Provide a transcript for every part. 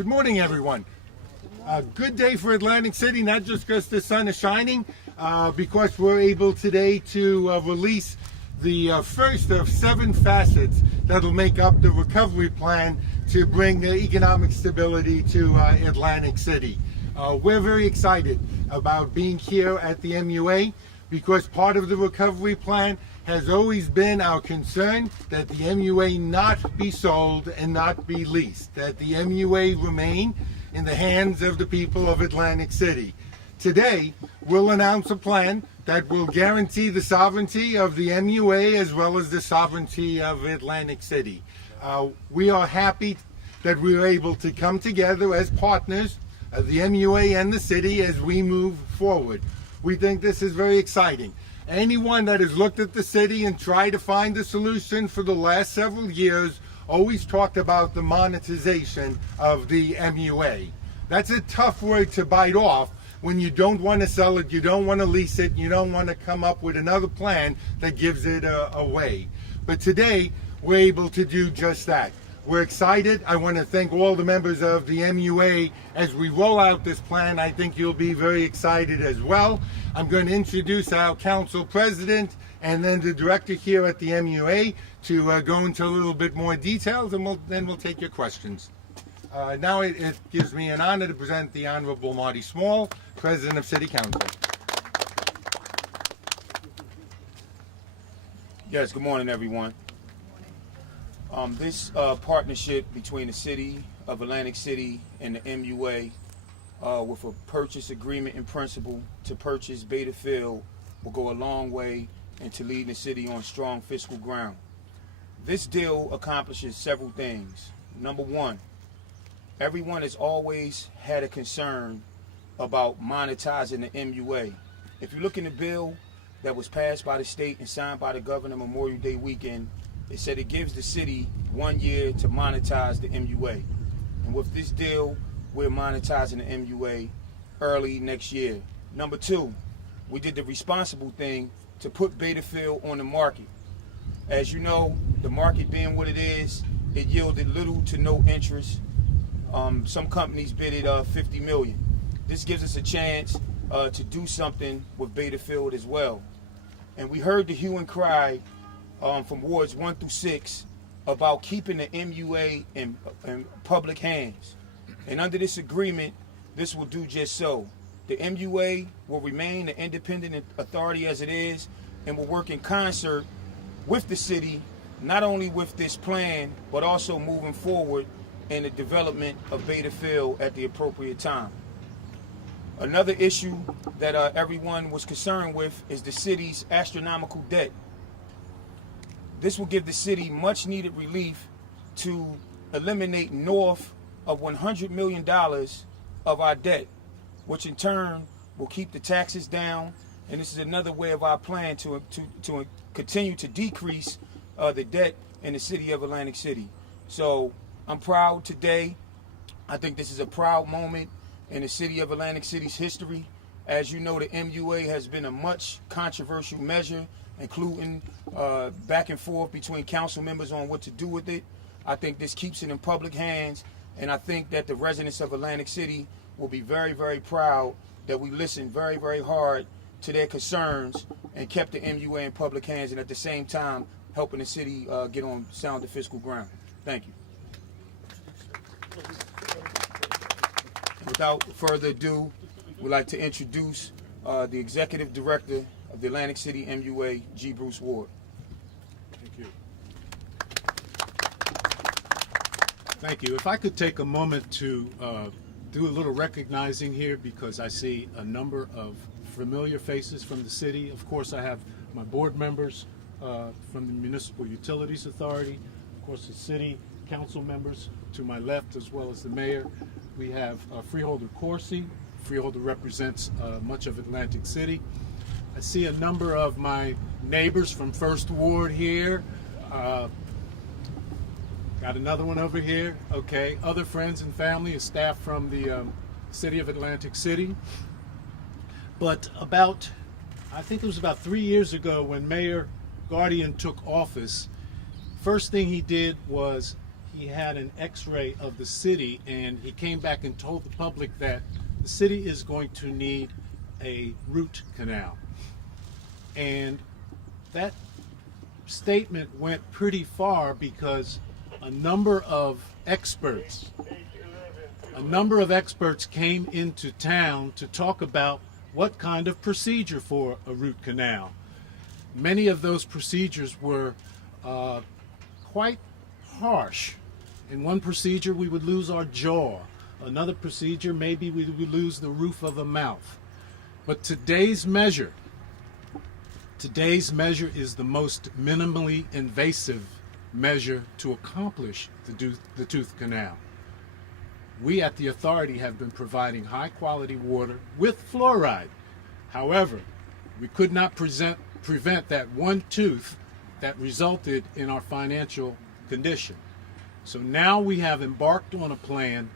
Good morning, everyone. A good day for Atlantic City, not just because the sun is shining, because we're able today to release the first of 7 facets that'll make up the recovery plan to bring economic stability to Atlantic City. We're very excited about being here at the MUA because part of the recovery plan has always been our concern that the MUA not be sold and not be leased, that the MUA remain in the hands of the people of Atlantic City. Today, we'll announce a plan that will guarantee the sovereignty of the MUA as well as the sovereignty of Atlantic City. We are happy that we are able to come together as partners of the MUA and the city as we move forward. We think this is very exciting. Anyone that has looked at the city and tried to find a solution for the last several years always talked about the monetization of the MUA. That's a tough word to bite off when you don't want to sell it, you don't want to lease it, you don't want to come up with another plan that gives it away. But today, we're able to do just that. We're excited. I want to thank all the members of the MUA as we roll out this plan. I think you'll be very excited as well. I'm going to introduce our council president and then the director here at the MUA to go into a little bit more details, and then we'll take your questions. Now it gives me an honor to present the Honorable Marty Small, President of City Council. Yes, good morning, everyone. This partnership between the City of Atlantic City and the MUA with a purchase agreement in principle to purchase Beta Field will go a long way into leading the city on strong fiscal ground. This deal accomplishes several things. Number one, everyone has always had a concern about monetizing the MUA. If you look in the bill that was passed by the state and signed by the governor Memorial Day weekend, it said it gives the city 1 year to monetize the MUA. And with this deal, we're monetizing the MUA early next year. Number two, we did the responsible thing to put Beta Field on the market. As you know, the market being what it is, it yielded little to no interest. Some companies bid at $50 million. This gives us a chance to do something with Beta Field as well. And we heard the hue and cry from wards 1 through 6 about keeping the MUA in public hands. And under this agreement, this will do just so. The MUA will remain the independent authority as it is and will work in concert with the city, not only with this plan, but also moving forward in the development of Beta Field at the appropriate time. Another issue that everyone was concerned with is the city's astronomical debt. This will give the city much needed relief to eliminate north of $100 million of our debt, which in turn will keep the taxes down. And this is another way of our plan to continue to decrease the debt in the city of Atlantic City. So I'm proud today. I think this is a proud moment in the city of Atlantic City's history. As you know, the MUA has been a much controversial measure, including back and forth between council members on what to do with it. I think this keeps it in public hands, and I think that the residents of Atlantic City will be very, very proud that we listened very, very hard to their concerns and kept the MUA in public hands, and at the same time helping the city get on sounder fiscal ground. Thank you. Without further ado, we'd like to introduce the Executive Director of the Atlantic City MUA, G. Bruce Ward. Thank you. Thank you. If I could take a moment to do a little recognizing here, because I see a number of familiar faces from the city. Of course, I have my board members from the Municipal Utilities Authority, of course the city council members to my left, as well as the mayor. We have Freeholder Corsi. Freeholder represents much of Atlantic City. I see a number of my neighbors from First Ward here. Got another one over here. Okay, other friends and family and staff from the city of Atlantic City. But I think it was about 3 years ago when Mayor Guardian took office, first thing he did was he had an x-ray of the city, and he came back and told the public that the city is going to need a root canal. And that statement went pretty far because a number of experts came into town to talk about what kind of procedure for a root canal. Many of those procedures were quite harsh. In one procedure, we would lose our jaw. Another procedure, maybe we would lose the roof of the mouth. But today's measure is the most minimally invasive measure to accomplish the tooth canal. We at the authority have been providing high quality water with fluoride. However, we could not prevent that one tooth that resulted in our financial condition. So now we have embarked on a plan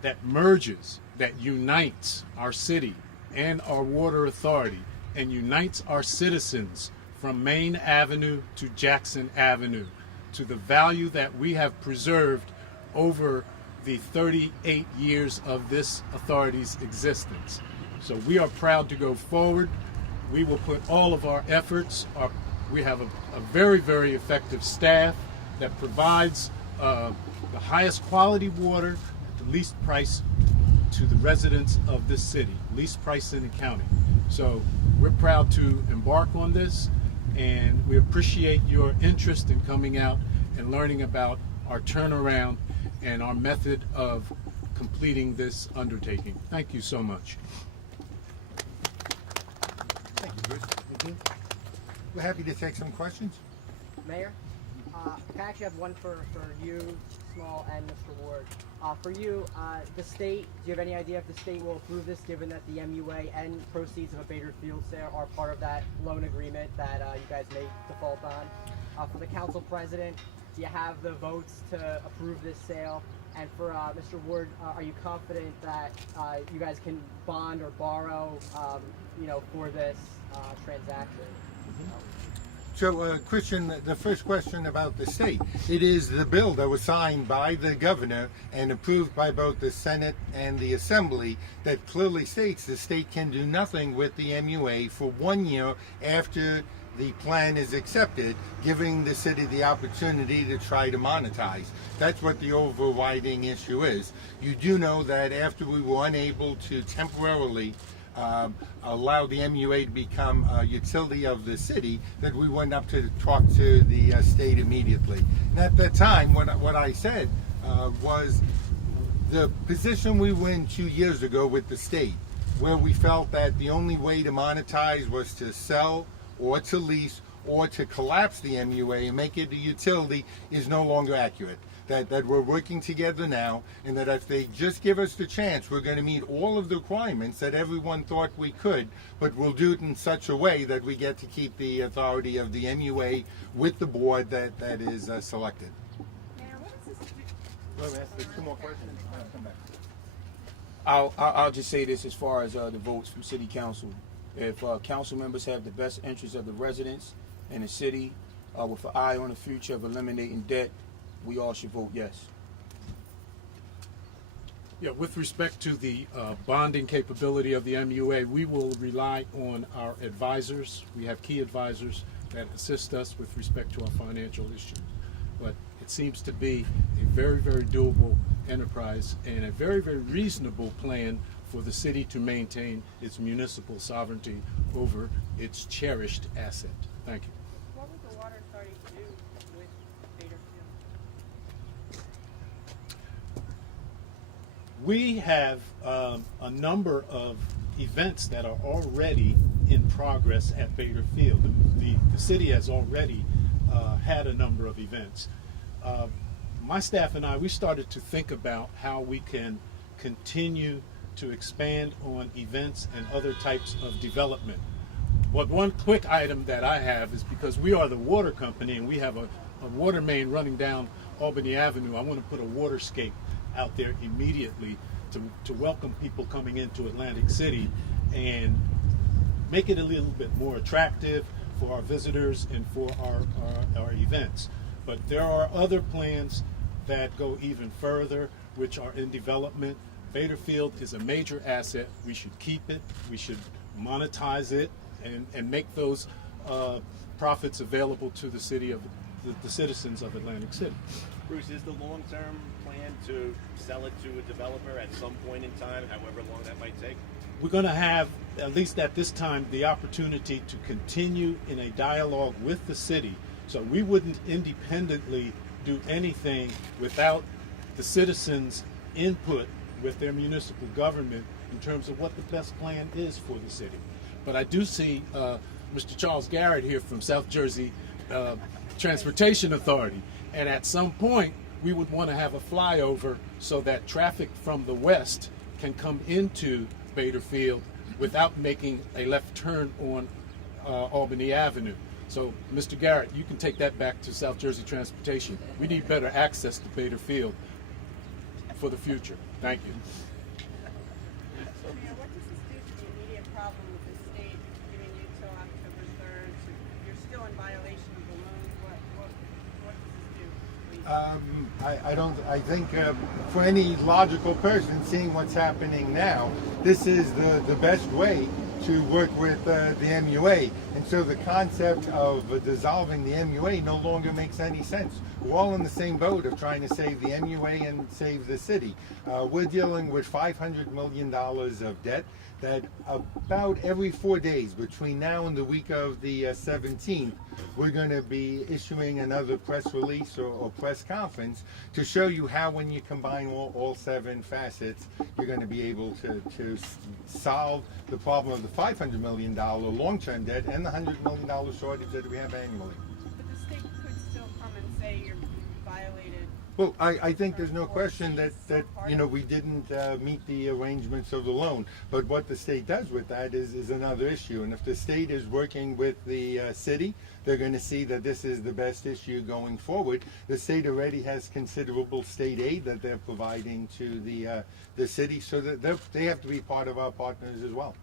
that merges, that unites our city and our water authority, and unites our citizens from Main Avenue to Jackson Avenue to the value that we have preserved over the 38 years of this authority's existence. So we are proud to go forward. We will put all of our efforts. We have a very, very effective staff that provides the highest quality water at the least price to the residents of this city, least price in the county. So we're proud to embark on this, and we appreciate your interest in coming out and learning about our turnaround and our method of completing this undertaking. Thank you so much. Thank you, Bruce. We're happy to take some questions. Mayor, I actually have one for you, Small, and Mr. Ward. For you, the state, do you have any idea if the state will approve this, given that the MUA and proceeds of a Bader Field sale are part of that loan agreement that you guys may default on? For the council president, do you have the votes to approve this sale? And for Mr. Ward, are you confident that you guys can bond or borrow, for this transaction? So, Christian, the first question about the state. It is the bill that was signed by the governor and approved by both the Senate and the Assembly that clearly states the state can do nothing with the MUA for 1 year after the plan is accepted, giving the city the opportunity to try to monetize. That's what the overriding issue is. You do know that after we were unable to temporarily allow the MUA to become a utility of the city, that we went up to talk to the state immediately. And at that time, what I said was the position we were in 2 years ago with the state, where we felt that the only way to monetize was to sell or to lease or to collapse the MUA and make it a utility, is no longer accurate. That we're working together now, and that if they just give us the chance, we're going to meet all of the requirements that everyone thought we could, but we'll do it in such a way that we get to keep the authority of the MUA with the board that is selected. Two more questions. Come back. I'll just say this as far as the votes from City Council. If council members have the best interests of the residents and the city, with an eye on the future of eliminating debt, we all should vote yes. Yeah, with respect to the bonding capability of the MUA, we will rely on our advisors. We have key advisors that assist us with respect to our financial issues. But it seems to be a very, very doable enterprise and a very, very reasonable plan for the city to maintain its municipal sovereignty over its cherished asset. Thank you. What would the water authority do with Bader Field? We have a number of events that are already in progress at Bader Field. The city has already had a number of events. My staff and I, we started to think about how we can continue to expand on events and other types of development. But one quick item that I have is, because we are the water company and we have a water main running down Albany Avenue, I want to put a waterscape out there immediately to welcome people coming into Atlantic City and make it a little bit more attractive for our visitors and for our events. But there are other plans that go even further, which are in development. Bader Field is a major asset. We should keep it. We should monetize it and make those profits available to the city of the citizens of Atlantic City. Bruce, is the long-term plan to sell it to a developer at some point in time, however long that might take? We're going to have, at least at this time, the opportunity to continue in a dialogue with the city. So we wouldn't independently do anything without the citizens' input with their municipal government in terms of what the best plan is for the city. But I do see Mr. Charles Garrett here from South Jersey Transportation Authority, and at some point we would want to have a flyover so that traffic from the west can come into Bader Field without making a left turn on Albany Avenue. So, Mr. Garrett, you can take that back to South Jersey Transportation. We need better access to Bader Field for the future. Thank you. Mayor, what does this do to the immediate problem with the state giving you till October 3rd? So you're still in violation of the loan. What does this do, please? I think for any logical person seeing what's happening now, this is the best way to work with the MUA. And so the concept of dissolving the MUA no longer makes any sense. We're all in the same boat of trying to save the MUA and save the city. We're dealing with $500 million of debt that about every 4 days between now and the week of the 17th, we're going to be issuing another press release or press conference to show you how, when you combine all 7 facets, you're going to be able to solve the problem of the $500 million long-term debt and the $100 million shortage that we have annually. But the state could still come and say you violated. Well, I think there's no question that we didn't meet the arrangements of the loan. But what the state does with that is another issue. And if the state is working with the city, they're going to see that this is the best issue going forward. The state already has considerable state aid that they're providing to the city, so that they have to be part of our partners as well.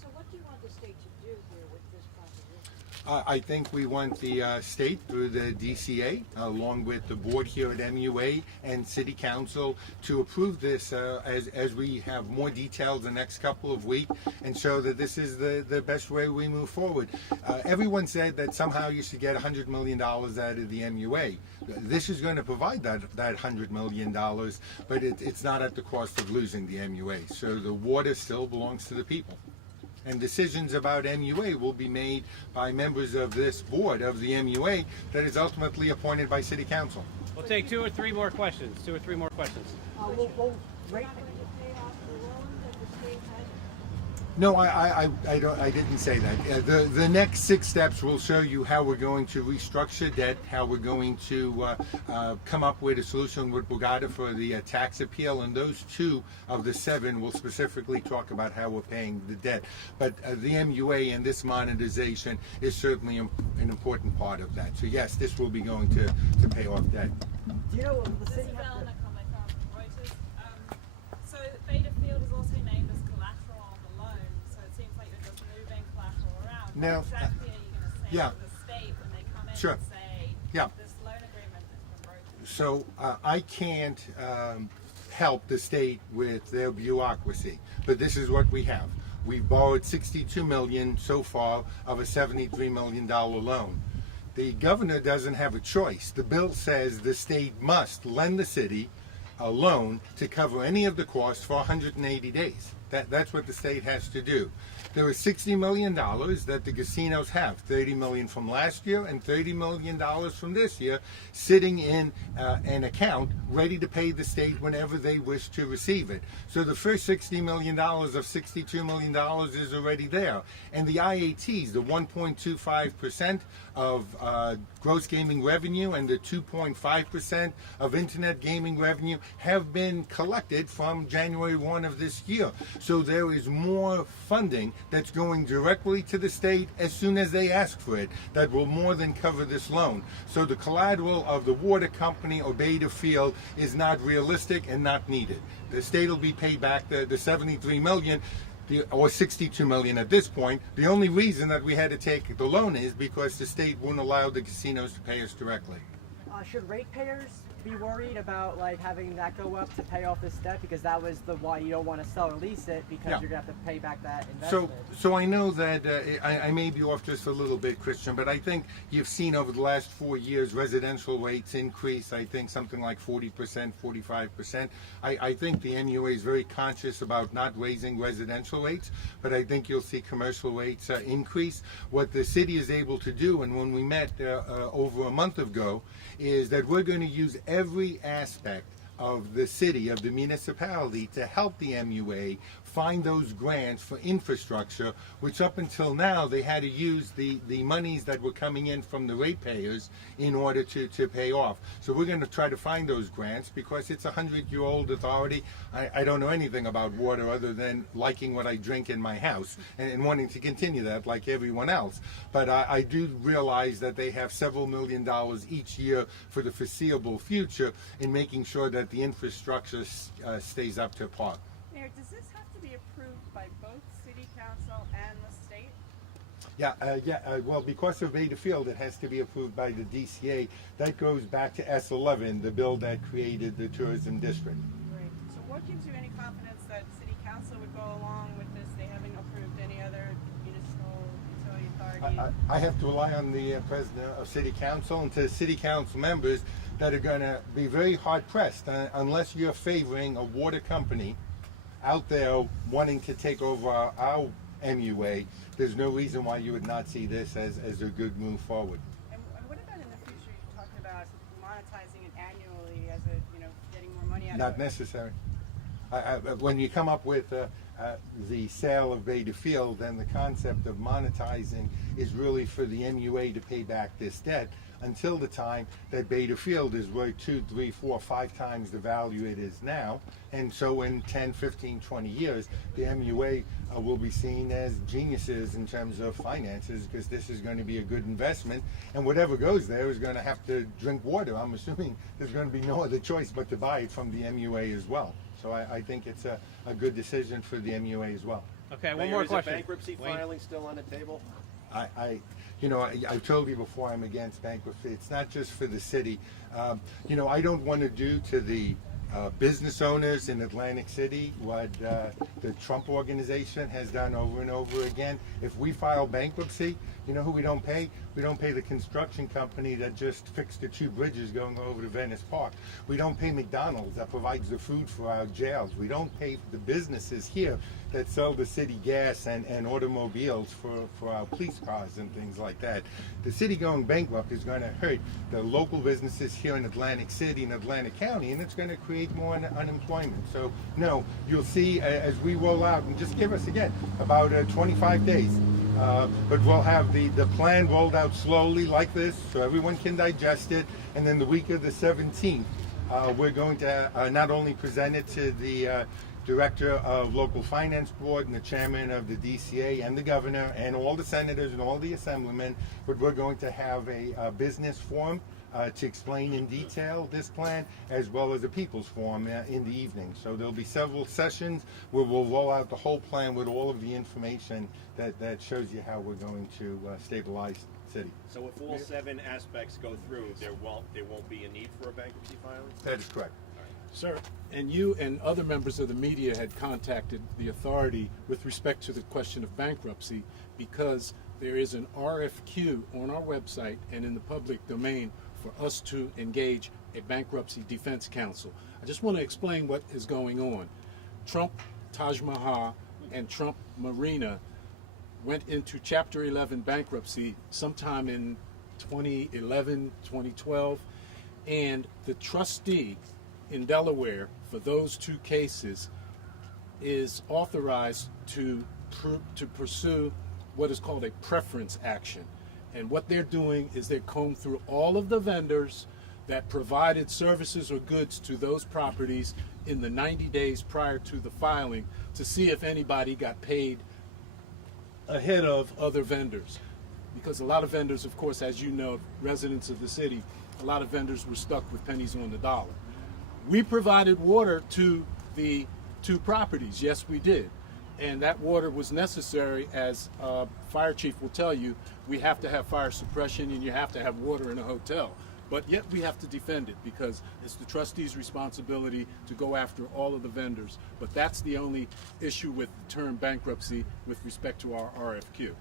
So what do you want the state to do here with this proposition? I think we want the state through the DCA, along with the board here at MUA and City Council, to approve this as we have more details the next couple of weeks and show that this is the best way we move forward. Everyone said that somehow you should get $100 million out of the MUA. This is going to provide that $100 million, but it's not at the cost of losing the MUA. So the water still belongs to the people. And decisions about MUA will be made by members of this board of the MUA that is ultimately appointed by City Council. We'll take 2 or 3 more questions. 2 or 3 more questions. We'll rate. Not going to pay off the loan that the state has? No, I didn't say that. The next 6 steps will show you how we're going to restructure debt, how we're going to come up with a solution with Bugatti for the tax appeal, and those 2 of the 7 will specifically talk about how we're paying the debt. But the MUA and this monetization is certainly an important part of that. So yes, this will be going to pay off debt. Do you know the city Isabel have to? from Reuters. So Bader Field is also named as collateral on the loan, so it seems like you're just moving collateral around. Now, What exactly are you going to say yeah. to the state when they come in Sure. and say Yeah. this loan agreement has been broken? So I can't help the state with their bureaucracy, but this is what we have. We borrowed $62 million so far of a $73 million loan. The governor doesn't have a choice. The bill says the state must lend the city a loan to cover any of the costs for 180 days. That's what the state has to do. There is $60 million that the casinos have, $30 million from last year and $30 million from this year, sitting in an account ready to pay the state whenever they wish to receive it. So the first $60 million of $62 million is already there. And the IATs, the 1.25% of gross gaming revenue and the 2.5% of internet gaming revenue have been collected from January 1 of this year. So there is more funding that's going directly to the state as soon as they ask for it that will more than cover this loan. So the collateral of the water company or Bader Field is not realistic and not needed. The state will be paid back the $73 million or $62 million at this point. The only reason that we had to take the loan is because the state wouldn't allow the casinos to pay us directly. Should ratepayers be worried about like having that go up to pay off this debt, because that was the why you don't want to sell or lease it, because Yeah. you're gonna have to pay back that investment. So I know that I may be off just a little bit, Christian, but I think you've seen over the last 4 years residential rates increase. I think something like 40%, 45%. I think the MUA is very conscious about not raising residential rates, but I think you'll see commercial rates increase. What the city is able to do, and when we met over a month ago, is that we're going to use every aspect of the city, of the municipality, to help the MUA find those grants for infrastructure, which up until now they had to use the monies that were coming in from the ratepayers in order to pay off. So we're going to try to find those grants, because it's a 100-year-old authority. I don't know anything about water other than liking what I drink in my house and wanting to continue that like everyone else. But I do realize that they have several $1 million each year for the foreseeable future in making sure that the infrastructure stays up to par. Mayor, does this have to be approved by both city council and the state? Well, because of Beta Field, it has to be approved by the DCA. That goes back to S11, the bill that created the tourism district. Right. So what gives you any confidence that city council would go along with this? They haven't approved any other municipal utility authority. I have to rely on the president of city council and to the city council members that are going to be very hard pressed unless you're favoring a water company out there wanting to take over our MUA. There's no reason why you would not see this as a good move forward. And what about in the future? You talked about monetizing it annually as a, getting more money out of it. Not necessary. When you come up with the sale of Beta Field, then the concept of monetizing is really for the MUA to pay back this debt until the time that Beta Field is worth 2, 3, 4, 5 times the value it is now. And so in 10, 15, 20 years, the MUA will be seen as geniuses in terms of finances, because this is going to be a good investment. And whatever goes there is going to have to drink water. I'm assuming there's going to be no other choice but to buy it from the MUA as well. So I think it's a good decision for the MUA as well. Okay, one Mayor, more is question. a bankruptcy Wayne. filing still on the table? I've told you before, I'm against bankruptcy. It's not just for the city. I don't want to do to the business owners in Atlantic City what the Trump organization has done over and over again. If we file bankruptcy, you know who we don't pay? We don't pay the construction company that just fixed the 2 bridges going over to Venice Park. We don't pay McDonald's that provides the food for our jails. We don't pay the businesses here that sell the city gas and automobiles for our police cars and things like that. The city going bankrupt is going to hurt the local businesses here in Atlantic City and Atlantic County, and it's going to create more unemployment. So no, you'll see as we roll out, and just give us again about 25 days. But we'll have the plan rolled out slowly like this so everyone can digest it. And then the week of the 17th, we're going to not only present it to the Director of Local Finance Board and the Chairman of the DCA and the Governor and all the Senators and all the Assemblymen, but we're going to have a business forum to explain in detail this plan, as well as a people's forum in the evening. So there'll be several sessions where we'll roll out the whole plan with all of the information that shows you how we're going to stabilize the city. So if all 7 aspects go through, there won't be a need for a bankruptcy filing? That is correct. Sir, and you and other members of the media had contacted the authority with respect to the question of bankruptcy, because there is an RFQ on our website and in the public domain for us to engage a bankruptcy defense counsel. I just want to explain what is going on. Trump Taj Mahal and Trump Marina went into Chapter 11 bankruptcy sometime in 2011, 2012, and the trustee in Delaware for those 2 cases is authorized to pursue what is called a preference action. And what they're doing is they're combing through all of the vendors that provided services or goods to those properties in the 90 days prior to the filing to see if anybody got paid ahead of other vendors. Because a lot of vendors, of course, as you know, residents of the city, a lot of vendors were stuck with pennies on the dollar. We provided water to the 2 properties. Yes, we did. And that water was necessary, as fire chief will tell you. We have to have fire suppression and you have to have water in a hotel. but yet we have to defend it because it's the trustee's responsibility to go after all of the vendors. But that's the only issue with the term bankruptcy with respect to our RFQ.